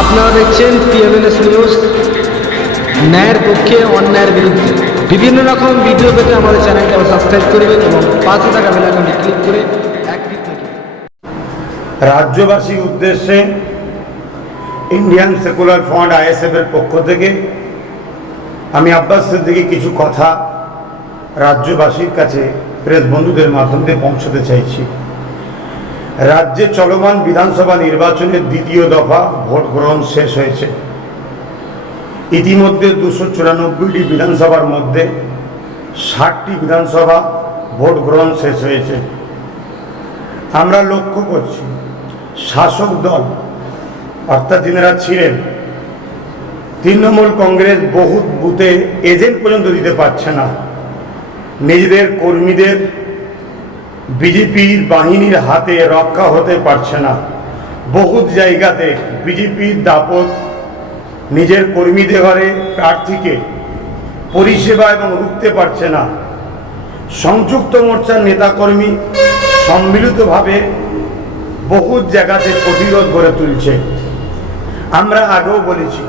আপনারা দেখছেন পিএমএনএস নিউজ, ন্যায়ের পক্ষে অন্যায়ের বিরুদ্ধে। বিভিন্ন রকম ভিডিও পেতে আমাদের চ্যানেলকে সাবস্ক্রাইব করবেন এবং পাশে থাকা বেল আইকনটি ক্লিক করে অ্যাক্টিভ থাকুন। রাজ্যবাসীর উদ্দেশ্যে ইন্ডিয়ান সেকুলার ফ্রন্ট আইএসএফ এর পক্ষ থেকে আমি আব্বাস সিদ্দিকী কিছু কথা রাজ্যবাসীর কাছে প্রেস বন্ধুদের মাধ্যমে পৌঁছাতে চাইছি। রাজ্যে চলমান বিধানসভা নির্বাচনের দ্বিতীয় দফা ভোট গ্রহণ শেষ হয়েছে। ইতিমধ্যে 294টি বিধানসভার মধ্যে 60টি বিধানসভা ভোট গ্রহণ শেষ হয়েছে। আমরা লক্ষ্য করছি শাসক দল অর্থাৎ যিনারা ছিলেন তৃণমূল কংগ্রেস বহু বুথে এজেন্ট পর্যন্ত দিতে পারছে না, নিজেদের কর্মীদের বিজেপির বাহিনীর হাতে রক্ষা হতে পারছে না। বহু জায়গাতে বিজেপির দাপট নিজের কর্মীদের ঘরে প্রার্থীকে পরিষেবা এবং রুখতে পারছে না। সংযুক্ত মোর্চার নেতাকর্মী সম্মিলিতভাবে বহু জায়গাতে প্রতিরোধ গড়ে তুলছে। আমরা আগেও বলেছি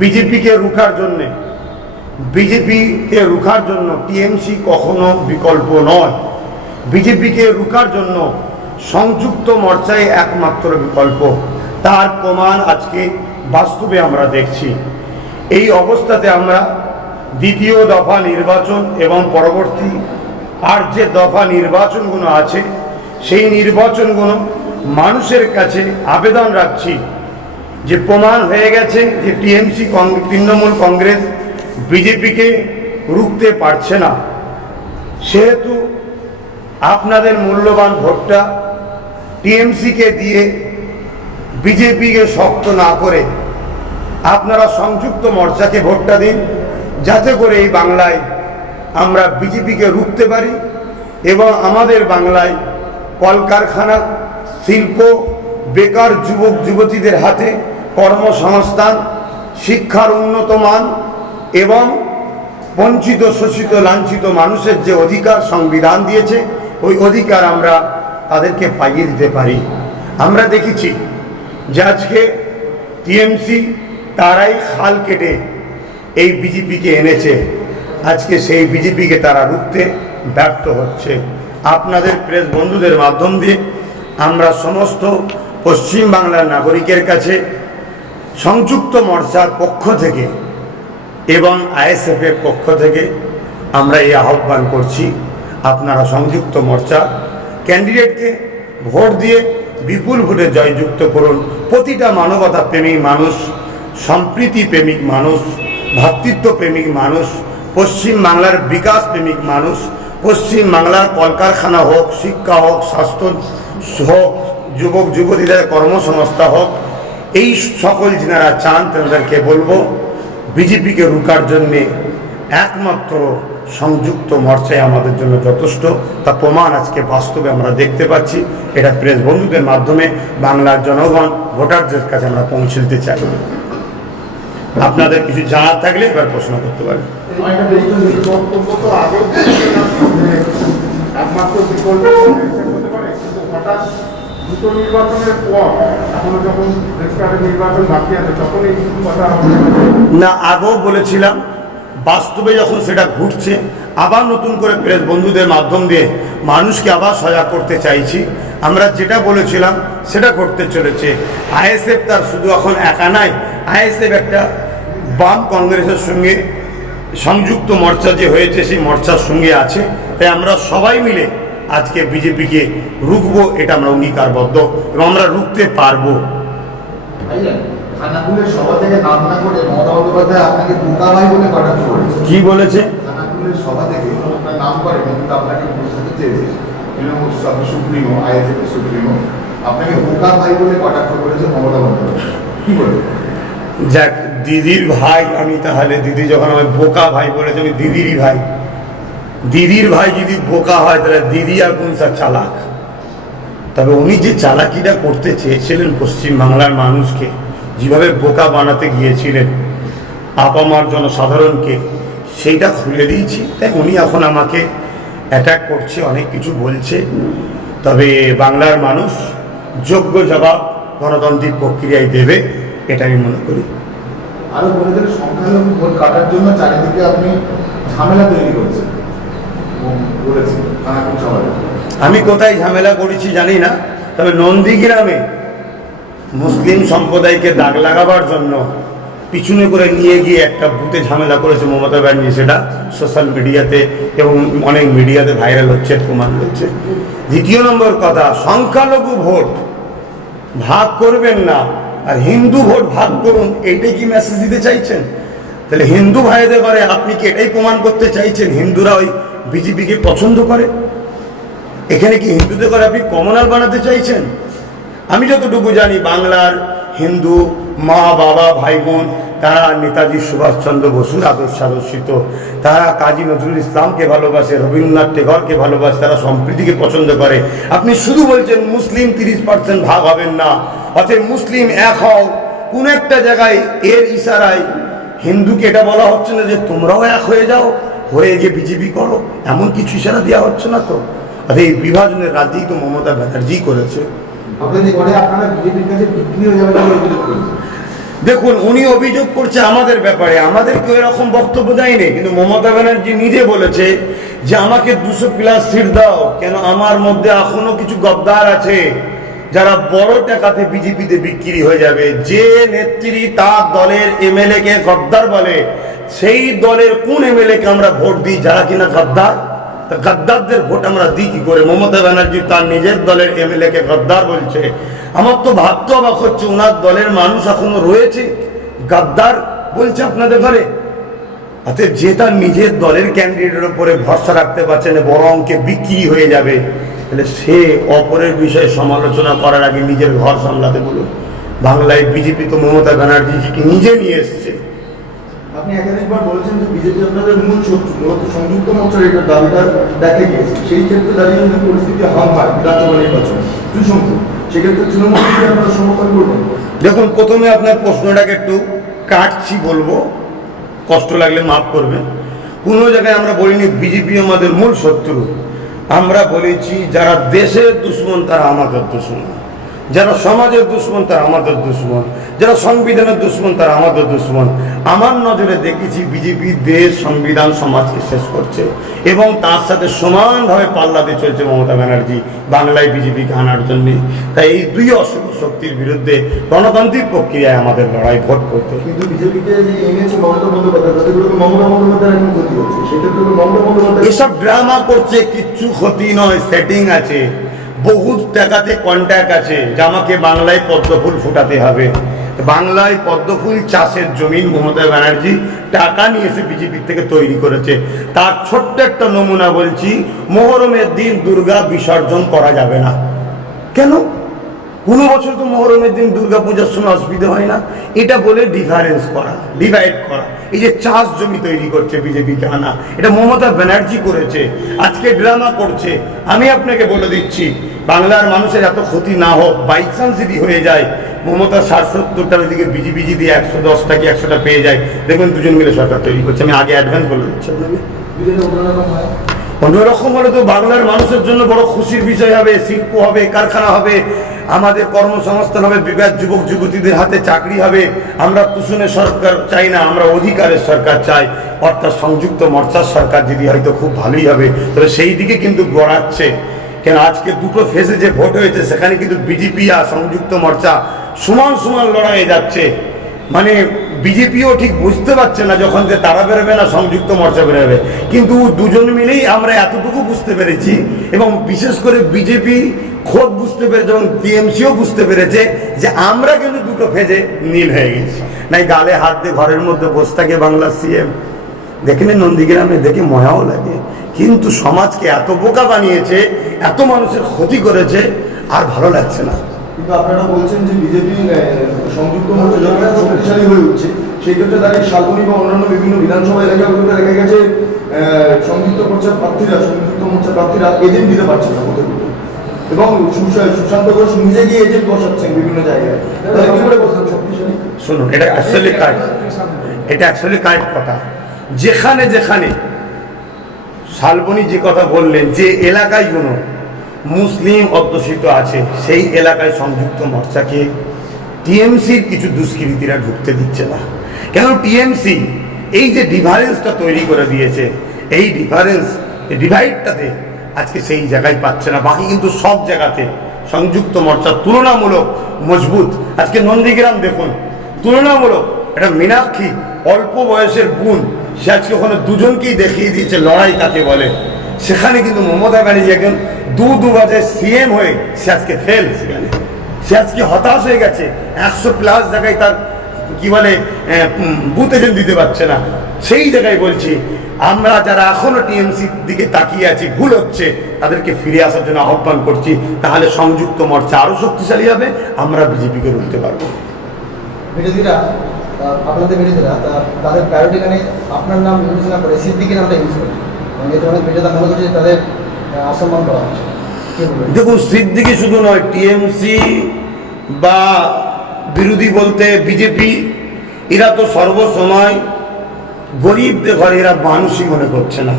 বিজেপিকে রুখার জন্য টিএমসি কখনো বিকল্প নয়। বিজেপিকে রুখার জন্য সংযুক্ত মোর্চাই একমাত্র বিকল্প। তার প্রমাণ আজকে বাস্তবে আমরা দেখছি। এই অবস্থাতে আমরা দ্বিতীয় দফা নির্বাচন এবং পরবর্তী আর যে দফা নির্বাচনগুলো আছে সেই নির্বাচনগুলো মানুষের কাছে আবেদন রাখছি যে প্রমাণ হয়ে গেছে যে টিএমসি তৃণমূল কংগ্রেস বিজেপিকে রুখতে পারছে না। সেহেতু আপনাদের মূল্যবান ভোটটা টিএমসিকে দিয়ে বিজেপিকে শক্ত না করে আপনারা সংযুক্ত মোর্চাকে ভোটটা দিন, যাতে করে এই বাংলায় আমরা বিজেপিকে রুখতে পারি এবং আমাদের বাংলায় কলকারখানা, শিল্প, বেকার যুবক যুবতীদের হাতে কর্মসংস্থান, শিক্ষার উন্নত মান এবং বঞ্চিত শোষিত লাঞ্ছিত মানুষের যে অধিকার সংবিধান দিয়েছে ওই অধিকার আমরা তাদেরকে পাইয়ে দিতে পারি। আমরা দেখেছি যে আজকে টিএমসি তারাই খাল কেটে এই বিজেপিকে এনেছে, আজকে সেই বিজেপিকে তারা রুখতে ব্যর্থ হচ্ছে। আপনাদের প্রেস বন্ধুদের মাধ্যম দিয়ে আমরা সমস্ত পশ্চিমবাংলার নাগরিকের কাছে সংযুক্ত মোর্চার পক্ষ থেকে এবং আইএসএফ এর পক্ষ থেকে আমরা এই আহ্বান করছি, আপনারা সংযুক্ত মোর্চা ক্যান্ডিডেটকে ভোট দিয়ে বিপুল ভোটে জয়যুক্ত করুন। প্রতিটা মানবতা প্রেমিক মানুষ, সম্প্রীতি প্রেমিক মানুষ, ভ্রাতৃত্ব প্রেমিক মানুষ, পশ্চিমবাংলার বিকাশ প্রেমিক মানুষ, পশ্চিমবাংলার কলকারখানা হোক, শিক্ষা হোক, স্বাস্থ্য হোক, যুবক যুবতীদের কর্মসংস্থা হোক, এই সকল যারা চান তাদেরকে বলবো বিজেপিকে রুখার জন্যে একমাত্র সংযুক্ত মোর্চায় আমাদের জন্য যথেষ্ট। তা প্রমাণ আজকে বাস্তবে আমরা দেখতে পাচ্ছি। এটা প্রেস বন্ধুদের মাধ্যমে বাংলার জনগণ ভোটারদের কাছে আমরা পৌঁছে দিতে চাই। আপনাদের কিছু জানার থাকলে এবার প্রশ্ন করতে পারেন। না, আগেও বলেছিলাম, বাস্তবে যখন সেটা ঘটছে আবার নতুন করে প্রেস বন্ধুদের মাধ্যম দিয়ে মানুষকে আবার সজাগ করতে চাইছি। আমরা যেটা বলেছিলাম সেটা করতে চলেছে। আইএসএফ তার শুধু এখন একা নাই, আইএসএফ একটা বাম কংগ্রেসের সঙ্গে সংযুক্ত মোর্চা যে হয়েছে সেই মোর্চার সঙ্গে আছে। তাই আমরা সবাই মিলে আজকে বিজেপিকে রুখবো, এটা আমরা অঙ্গীকারবদ্ধ এবং আমরা রুখতে পারবো। কি বলেছে? যাক, দিদির ভাই আমি, তাহলে দিদি যখন আমি বোকা ভাই বলেছে, আমি দিদিরই ভাই। দিদির ভাই যদি বোকা হয় তাহলে দিদি আর কোনটা চালাক। তবে উনি যে চালাকিটা করতে চেয়েছিলেন পশ্চিমবাংলার মানুষকে, যেভাবে বোকা বানাতে গিয়েছিলেন আপামার জনসাধারণকে, সেইটা খুলে দিয়েছি। তাই উনি এখন আমাকে অ্যাটাক করছে, অনেক কিছু বলছে। তবে বাংলার মানুষ যোগ্য জবাব গণতান্ত্রিক প্রক্রিয়ায় দেবে। এটা আমি মনে করি। আরো বলে দিলে সংখ্যালঘু ভোট কাটার জন্য চারিদিকে আপনি ঝামেলা তৈরি করছেন বলেছেন খানাকুল সভায়। আমি কোথায় ঝামেলা করেছি জানি না, তবে নন্দীগ্রামে মুসলিম সম্প্রদায়কে দাগ লাগাবার জন্য পিছনে করে নিয়ে গিয়ে একটা বুথে ঝামেলা করেছে মমতা ব্যানার্জি, সেটা সোশ্যাল মিডিয়াতে এবং অনেক মিডিয়াতে ভাইরাল হচ্ছে, প্রমাণ হচ্ছে। দ্বিতীয় নম্বর কথা, সংখ্যালঘু ভোট ভাগ করবেন না আর হিন্দু ভোট ভাগ করুন, এইটাই কি মেসেজ দিতে চাইছেন? তাহলে হিন্দু ভাইদের করে আপনি কি এটাই প্রমাণ করতে চাইছেন হিন্দুরা ওই বিজেপিকে পছন্দ করে? এখানে কি হিন্দুদের করে আপনি কমনাল বানাতে চাইছেন? আমি যতটুকু জানি বাংলার হিন্দু মা বাবা ভাই বোন তারা নেতাজি সুভাষচন্দ্র বসুর আদর্শিত, তারা কাজী নজরুল ইসলামকে ভালোবাসে, রবীন্দ্রনাথ টেগরকে ভালোবাসে, তারা সম্প্রীতিকে পছন্দ করে। আপনি শুধু বলছেন মুসলিম 30% ভাগ হবেন না, অতএব মুসলিম এক হও। কোন একটা জায়গায় এর ইশারায় হিন্দুকে এটা বলা হচ্ছে না যে তোমরাও এক হয়ে যাও, হয়ে গিয়ে বিজেপি করো, এমন কিছু ইশারা দেওয়া হচ্ছে না তো? অর্থাৎ এই বিভাজনের রাজনীতি তো মমতা ব্যানার্জি করেছে। আপনারা বিজেপির কাছে বিক্রি হয়ে যাবে বলে অভিযোগ করেছেন। দেখুন, উনি অভিযোগ করছে আমাদের ব্যাপারে, আমাদের কেউ এরকম বক্তব্য দেয়নি, কিন্তু মমতা ব্যানার্জি নিজে বলেছে যে আমাকে 200+ সিট দাও, কেন আমার মধ্যে এখনো কিছু গদ্দার আছে যারা বড় টাকাতে বিজেপিতে বিক্রি হয়ে যাবে। যে নেত্রী তার দলের এমএলএ কে গদ্দার বলে, সেই দলের কোন এমএলএ কে আমরা ভোট দিই যারা কিনা গদ্দার? তা গদ্দারদের ভোট আমরা দিই কি করে? মমতা ব্যানার্জি তার নিজের দলের এমএলএ কে গদ্দার বলছে। আমার তো ভাবতে অবাক হচ্ছে, ওনার দলের মানুষ এখনো রয়েছে গদ্দার বলছে আপনাদের ঘরে। অর্থাৎ যে তার নিজের দলের ক্যান্ডিডেটের উপরে ভরসা রাখতে পারছে না, বড় অঙ্কে বিক্রি হয়ে যাবে, তাহলে সে অপরের বিষয়ে সমালোচনা করার আগে নিজের ঘর সামলাতে বলুন। বাংলায় বিজেপি তো মমতা ব্যানার্জিকে নিজে নিয়ে এসছে। আপনি একাধিকবার বলেছেন যে বিজেপি আপনাদের মূল শত্রু, মূলত সংযুক্ত মোর্চার এটা দাবিটা দেখা গিয়েছে। সেই ক্ষেত্রে দাঁড়িয়ে যদি পরিস্থিতি হয় বিধানসভা নির্বাচন ত্রিশঙ্কু, সেক্ষেত্রে তৃণমূলকে আপনারা সমর্থন করবেন? দেখুন, প্রথমে আপনার প্রশ্নটাকে একটু কাটছি, বলবো, কষ্ট লাগলে মাফ করবেন। কোনো জায়গায় আমরা বলিনি বিজেপি আমাদের মূল শত্রু। আমরা বলেছি যারা দেশের দুশ্মন তারা আমাদের দুশ্মন, যারা সমাজের দুশ্মন তারা আমাদের দুশ্মন, যারা সংবিধানের দুশ্মন তারা আমাদের দুশ্মন। আমার নজরে দেখেছি বিজেপি দেশ, সংবিধান, সমাজকে শেষ করছে এবং তার সাথে সমানভাবে পাল্লা দিয়ে চলছে মমতা ব্যানার্জি বাংলায় বিজেপিকে আনার জন্যে। তাই এই দুই অশুভ শক্তির বিরুদ্ধে গণতান্ত্রিক প্রক্রিয়ায় আমাদের লড়াই, ভোট করতে। কিন্তু বিজেপিকে যে এনেছে মমতা বন্দ্যোপাধ্যায়, তাতে করে মমতা বন্দ্যোপাধ্যায়ের এখন ক্ষতি হচ্ছে। সেক্ষেত্রে মমতা বন্দ্যোপাধ্যায় এসব ড্রামা করছে, কিচ্ছু ক্ষতি নয়, সেটিং আছে, বহুত টাকাতে কন্ট্যাক্ট আছে যে আমাকে বাংলায় পদ্মফুল ফুটাতে হবে। বাংলায় পদ্মফুল চাষের জমিন মমতা ব্যানার্জি টাকা নিয়ে এসে বিজেপির থেকে তৈরি করেছে। তার ছোট্ট একটা নমুনা বলছি, মহরমের দিন দুর্গা বিসর্জন করা যাবে না। কেন? কোনো বছর তো মহরমের দিন দুর্গা পূজার সময় অসুবিধা হয় না। এটা বলে ডিফারেন্স করা, ডিভাইড করা। এই যে চাষ জমি তৈরি করছে বিজেপিকে আনা, এটা মমতা ব্যানার্জি করেছে। আজকে ড্রামা করছে। আমি আপনাকে বলে দিচ্ছি, বাংলার মানুষের এত ক্ষতি না হোক, বাই চান্স যদি হয়ে যায়, মমতা 60-70টার দিকে বিজেপি যদি 110টা কি 100টা পেয়ে যায়, দেখবেন দুজন মিলে সরকার তৈরি করছে। আমি আগে অ্যাডভান্স বলে দিচ্ছি আপনাকে। অন্যরকম হলে তো বাংলার মানুষের জন্য বড় খুশির বিষয় হবে। শিল্প হবে, কারখানা হবে, আমাদের কর্মসংস্থান হবে, বিবাদ যুবক যুবতীদের হাতে চাকরি হবে। আমরা তুষণের সরকার চাই না, আমরা অধিকারের সরকার চাই। অর্থাৎ সংযুক্ত মোর্চার সরকার যদি হয়তো খুব ভালোই হবে, তবে সেই দিকে কিন্তু গড়াচ্ছে। কেন আজকে দুটো ফেজে যে ভোট হয়েছে সেখানে কিন্তু বিজেপি আর সংযুক্ত মোর্চা সমান সমান লড়াইয়ে যাচ্ছে। মানে বিজেপিও ঠিক বুঝতে পারছে না যখন যে তারা বেরোবে না সংযুক্ত মোর্চা বেরোবে, কিন্তু দুজন মিলেই আমরা এতটুকু বুঝতে পেরেছি, এবং বিশেষ করে বিজেপি খোদ বুঝতে পেরেছে এবং টিএমসিও বুঝতে পেরেছে যে আমরা কিন্তু দুটো ফেজে নীল হয়ে গেছি। নাই গালে হাত দিয়ে ঘরের মধ্যে বসে থাকে বাংলার সিএম, দেখেনি নন্দীগ্রামে, দেখে ময়াও লাগে। কিন্তু সমাজকে এত বোকা বানিয়েছে, এত মানুষের ক্ষতি করেছে, আর ভালো লাগছে না। কিন্তু আপনারা বলছেন যে বিজেপি সংযুক্ত মোর্চা যখন শক্তিশালী হয়ে উঠছে, সেই ক্ষেত্রে দাঁড়িয়ে শালবনী বা অন্যান্য বিভিন্ন বিধানসভা এলাকাগুলোতে দেখা গেছে সংযুক্ত মোর্চার প্রার্থীরা এজেন্ট দিতে পারছে না কোথাও, এবং সুশান্ত ঘোষ নিজে গিয়ে এজেন্ট বসাচ্ছেন বিভিন্ন জায়গায়। তাহলে কি করে বলছেন শক্তিশালী? শুনুন, এটা অ্যাকচুয়ালি কারেক্ট কথা। যেখানে যেখানে শালবনী যে কথা বললেন, যে এলাকায়গুলো মুসলিম অধ্যুষিত আছে সেই এলাকায় সংযুক্ত মোর্চাকে টিএমসির কিছু দুষ্কৃতীরা ঢুকতে দিচ্ছে না। কেন টিএমসি এই যে ডিফারেন্সটা তৈরি করে দিয়েছে, এই ডিভাইডটাতে আজকে সেই জায়গায় পাচ্ছে না। বাকি কিন্তু সব জায়গাতে সংযুক্ত মোর্চা তুলনামূলক মজবুত। আজকে নন্দীগ্রাম দেখুন, তুলনামূলক একটা মীনাক্ষী অল্প বয়সের বোন, সে আজকে ওখানে দুজনকেই দেখিয়ে দিয়েছে লড়াই কাকে বলে। সেখানে কিন্তু মমতা ব্যানার্জি একজন দুবারে সিএম হয়ে সে আজকে ফেল, সেখানে সে আজকে হতাশ হয়ে গেছে। 100+ জায়গায় তার কি বলে বুথ এজেন্ট দিতে পারছে না। সেই জায়গায় বলছি, আমরা যারা এখনো টিএমসির দিকে তাকিয়ে আছি, ভুল হচ্ছে, তাদেরকে ফিরে আসার জন্য আহ্বান করছি। তাহলে সংযুক্ত মোর্চা আরো শক্তিশালী হবে, আমরা বিজেপিকে রুখতে পারবো। বিরোধীরা, আপনাদের বিরোধীরা তাদের প্রায়োরিটি গানে আপনার নাম বিবেচনা করে সিদ্দিকের নামটা ইউজ করে, মানে এতে অনেক বিরোধীরা মনে করছে যে তাদের অসম্মান করা হচ্ছে। দেখুন, সিদ্দিকি শুধু নয়, টিএমসি বা বিরোধী বলতে বিজেপি, এরা তো সর্বসময় গরিবদের ঘরে এরা মানুষই মনে করছে না।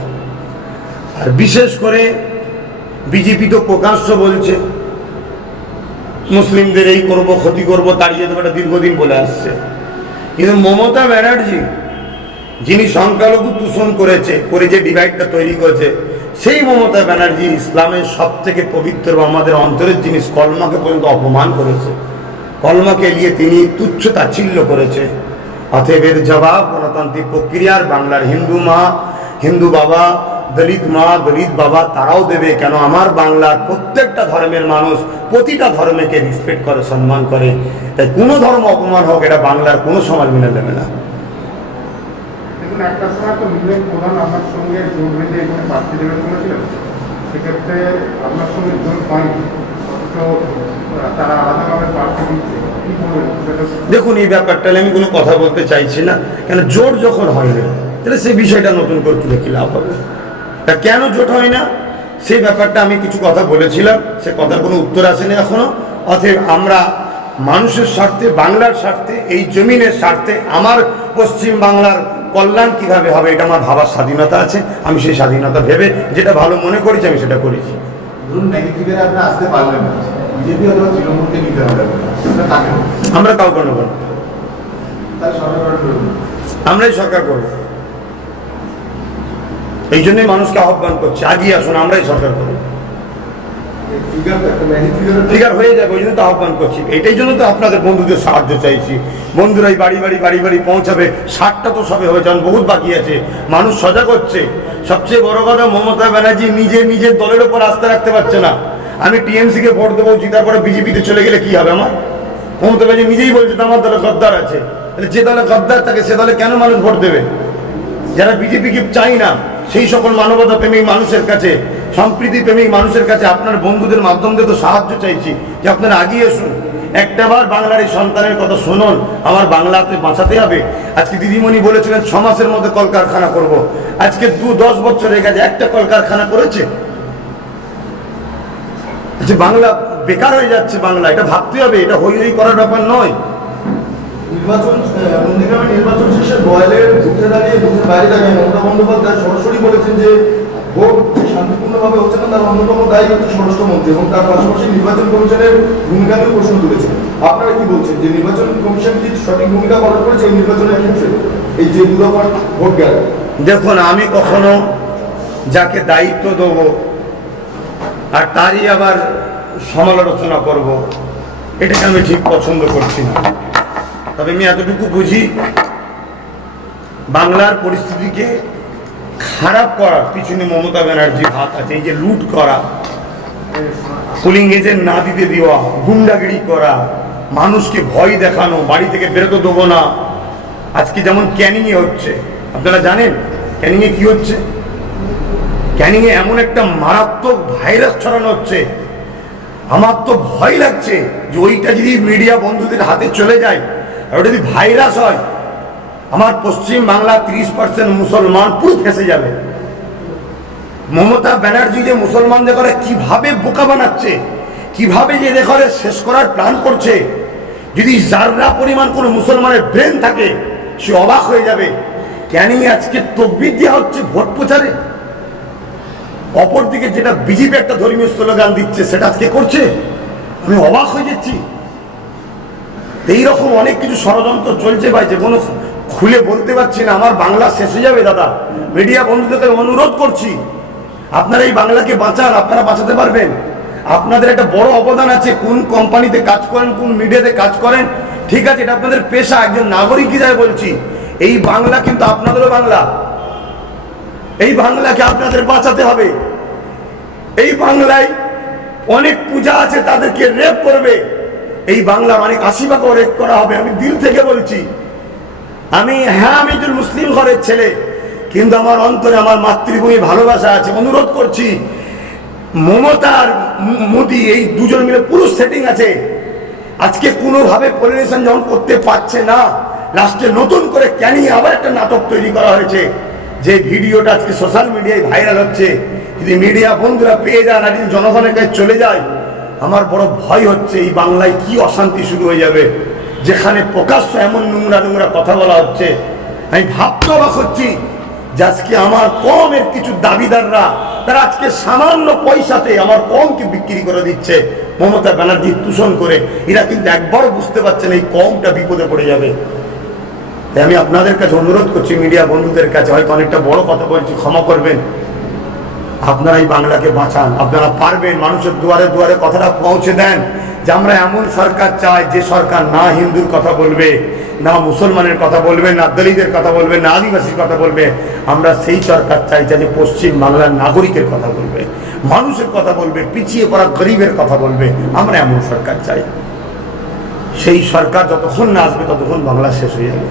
আর বিশেষ করে বিজেপি তো প্রকাশ্য বলছে মুসলিমদের এই করব, ক্ষতি করব, তাড়িয়ে দেবো, এটা দীর্ঘদিন বলে আসছে। কিন্তু মমতা ব্যানার্জি, যিনি সংখ্যালঘু দূষণ করে যে ডিভাইডটা তৈরি করেছে, সেই মমতা ব্যানার্জি ইসলামের সব থেকে পবিত্র বা আমাদের অন্তরের জিনিস কলমাকে পর্যন্ত অপমান করেছে। কলমাকে নিয়ে তিনি তুচ্ছ তাচ্ছিল্য করেছে। অতএব এর জবাব গণতান্ত্রিক প্রক্রিয়ার বাংলার হিন্দু মা, হিন্দু বাবা, দলিত মা, দলিত বাবা তারাও দেবে। কেন, আমার বাংলার প্রত্যেকটা ধর্মের মানুষ প্রতিটা ধর্মকে রেসপেক্ট করে, সম্মান করে। তাই কোনো ধর্ম অপমান হোক, এটা বাংলার কোনো সমাজ মেনে নেবে না। দেখুন, একটা সময় তো মিলের প্রধান আপনার সঙ্গে জোট বেঁধে এখানে প্রার্থী দেবেন বলেছিলেন, সেক্ষেত্রে আপনার সঙ্গে জোট হয়নি, অথচ তারা আলাদাভাবে প্রার্থী দিচ্ছে, কি বলবেন? দেখুন, এই ব্যাপারটা আমি কোনো কথা বলতে চাইছি না। কেন, জোট যখন হয় না, তাহলে সেই বিষয়টা নতুন করে তুলে কি লাভ হবে? তা কেন জোট হয় না, সেই ব্যাপারটা আমি কিছু কথা বলেছিলাম, সে কথার কোনো উত্তর আসেনি এখনো। অতএব আমরা মানুষের স্বার্থে, বাংলার স্বার্থে, এই জমিনের স্বার্থে, আমার পশ্চিম বাংলার কল্যাণ কিভাবে হবে, এটা আমার ভাবার স্বাধীনতা আছে। আমি সেই স্বাধীনতা ভেবে যেটা ভালো মনে করেছি আমি সেটা করেছি। ধরুন নেগেটিভে আপনি আসতে পারলেন না, বিজেপি অথবা তৃণমূলকে নিতে হবে, আমরা কাউকে নেব না, তার সরকার আমরাই সরকার করব। এই জন্যই মানুষকে আহ্বান করছি, আগিয়ে আসুন, আমরাই সরকার করব। ফিগার হয়ে যাবে, ওই জন্য তো আহ্বান করছি। এইটাই জন্য তো আপনাদের বন্ধুদের সাহায্য চাইছি। বন্ধুরাই বাড়ি বাড়ি পৌঁছাবে। 60টা তো সবে হয়ে যান, বহুত বাকি আছে। মানুষ সজাগ হচ্ছে। সবচেয়ে বড় কথা, মমতা ব্যানার্জি নিজের দলের ওপর আস্থা রাখতে পারছে না। আমি টিএমসিকে ভোট দেবো, জিতার পরে বিজেপিতে চলে গেলে কি হবে আমার? মমতা ব্যানার্জি নিজেই বলছে তো আমার দলে গদ্দার আছে। যে দলে গদ্দার থাকে সে দলে কেন মানুষ ভোট দেবে? যারা বিজেপিকে চাই না, সেই সকল মানবতা প্রেমিক মানুষের কাছে, সম্প্রীতি প্রেমিক মানুষের কাছে আপনার বন্ধুদের মাধ্যম দিয়ে তো সাহায্য চাইছি যে আপনারা আগিয়ে আসুন। একটাবার বাংলার এই সন্তানের কথা শুনুন, আমার বাংলাতে বাঁচাতে হবে। আজকে দিদিমণি বলেছিলেন 6 মাসের মধ্যে কলকারখানা করব। আজকে 10 বছর হয়ে গেছে, একটা কলকারখানা করেছে? আচ্ছা, বাংলা বেকার হয়ে যাচ্ছে। বাংলা, এটা ভাবতে হবে, এটা হই করার ব্যাপার নয়। নন্দীগ্রামের নির্বাচন শেষে গোয়ালের বুথে দাঁড়িয়ে, বুথের বাইরে দাঁড়িয়ে মমতা বন্দ্যোপাধ্যায় সরাসরি বলেছেন যে ভোট শান্তিপূর্ণভাবে হচ্ছে না, তার অন্যতম দায়ী হচ্ছে স্বরাষ্ট্রমন্ত্রী, এবং তার পাশাপাশি নির্বাচন কমিশনের ভূমিকা নিয়েও প্রশ্ন তুলেছেন। আপনারা কি বলছেন, যে নির্বাচন কমিশন কি সঠিক ভূমিকা পালন করেছে এই নির্বাচনের ক্ষেত্রে, এই যে দুদফার ভোট গেল? দেখুন, আমি কখনো যাকে দায়িত্ব দেব আর তারই আবার সমালোচনা করব, এটাকে আমি ঠিক পছন্দ করছি না। তবে আমি এতটুকু বুঝি, বাংলার পরিস্থিতিকে খারাপ করার পিছনে মমতা ব্যানার্জির হাত আছে। এই যে লুট করা, পুলিং এজেন্ট না দিতে দেওয়া, গুন্ডাগিরি করা, মানুষকে ভয় দেখানো, বাড়ি থেকে বেরোতে দেবো না। আজকে যেমন ক্যানিংয়ে হচ্ছে, আপনারা জানেন ক্যানিংয়ে কি হচ্ছে? ক্যানিংয়ে এমন একটা মারাত্মক ভাইরাস ছড়ানো হচ্ছে, আমার তো ভয় লাগছে যে ওইটা যদি মিডিয়া বন্ধুদের হাতে চলে যায় আর ওটা যদি ভাইরাস হয়, আমার পশ্চিম বাংলা 30% মুসলমান পুরো ফেসে যাবে। মমতা ব্যানার্জি যে মুসলমানদের করে কিভাবে বোকা বানাচ্ছে, কিভাবে যে এদের করে শেষ করার প্ল্যান করছে, যদি যারা পরিমাণ কোনো মুসলমানের ব্রেন থাকে সে অবাক হয়ে যাবে। ক্যানিং আজকে তকবির দেওয়া হচ্ছে ভোট প্রচারে, অপরদিকে যেটা বিজেপি একটা ধর্মীয় স্লোগান দিচ্ছে সেটা আজকে করছে। আমি অবাক হয়ে যাচ্ছি। এইরকম অনেক কিছু ষড়যন্ত্র চলছে ভাই, যে কোনো খুলে বলতে পারছি না। আমার বাংলা শেষ হয়ে যাবে দাদা। মিডিয়া বন্ধুদেরকে অনুরোধ করছি, আপনারা এই বাংলাকে বাঁচান। আপনারা বাঁচাতে পারবেন। আপনাদের একটা বড় অবদান আছে। কোন কোম্পানিতে কাজ করেন, কোন মিডিয়াতে কাজ করেন, ঠিক আছে, এটা আপনাদের পেশা। একজন নাগরিক হিসাবে বলছি, এই বাংলা কিন্তু আপনাদেরও বাংলা। এই বাংলাকে আপনাদের বাঁচাতে হবে। এই বাংলায় অনেক পূজা আছে, তাদেরকে রেপ করবে। এই বাংলার অনেক আশীর্বাদও রেপ করা হবে। আমি দিল থেকে বলছি। আমি একজন মুসলিম ঘরের ছেলে, কিন্তু আমার অন্তরে আমার মাতৃভূমি ভালোবাসা আছে। অনুরোধ করছি, মমতা আর মোদি এই দুজন মিলে পুরো সেটিং আছে। আজকে কোনোভাবে পলিটিশিয়ান যখন করতে পারছে না, লাস্টে নতুন করে ক্যানিয়ে আবার একটা নাটক তৈরি করা হয়েছে। যে ভিডিওটা আজকে সোশ্যাল মিডিয়ায় ভাইরাল হচ্ছে, যদি মিডিয়া বন্ধুরা পেয়ে যান আর যদি জনগণের কাছে চলে যায়, আমার বড় ভয় হচ্ছে এই বাংলায় কি অশান্তি শুরু হয়ে যাবে, যেখানে প্রকাশ্য এমন নোংরা নোংরা কথা বলা হচ্ছে। আমি ভাবতে অবাক হচ্ছি যে আজকে আমার কমের কিছু দাবিদাররা, তারা আজকে সামান্য পয়সাতে আমার কমকে বিক্রি করে দিচ্ছে মমতা ব্যানার্জি দূষণ করে। এরা কিন্তু একবারও বুঝতে পারছেন এই কমটা বিপদে পড়ে যাবে। তাই আমি আপনাদের কাছে অনুরোধ করছি, মিডিয়া বন্ধুদের কাছে, হয়তো অনেকটা বড় কথা বলছি, ক্ষমা করবেন। আপনারা এই বাংলাকে বাঁচান। আপনারা পারবেন, মানুষের দুয়ারে দুয়ারে কথাটা পৌঁছে দেন যে আমরা এমন সরকার চাই যে সরকার না হিন্দুর কথা বলবে, না মুসলমানের কথা বলবে, না দলিতের কথা বলবে, না আদিবাসীর কথা বলবে। আমরা সেই সরকার চাই যে পশ্চিম বাংলার নাগরিকের কথা বলবে, মানুষের কথা বলবে, পিছিয়ে পড়া গরিবের কথা বলবে। আমরা এমন সরকার চাই। সেই সরকার যতক্ষণ না আসবে ততক্ষণ বাংলা শেষ হয়ে যাবে।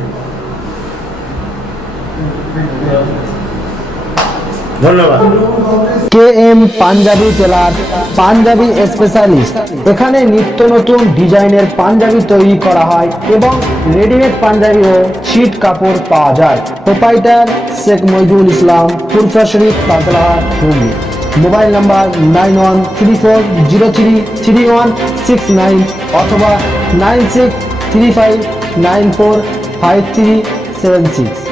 ধন্যবাদ। KM Punjabi tailor, Punjabi specialist. এখানে নিত্য নতুন ডিজাইনের পাঞ্জাবি তৈরি করা হয় এবং রেডিমেড পাঞ্জাবি ও ছিট কাপড় পাওয়া যায়। প্রোপাইটার শেখ মইদুল ইসলাম, ফুরফা শরীফ, পাগলাহাট, হুগলি। মোবাইল নাম্বার 9134033169 অথবা 9635945376।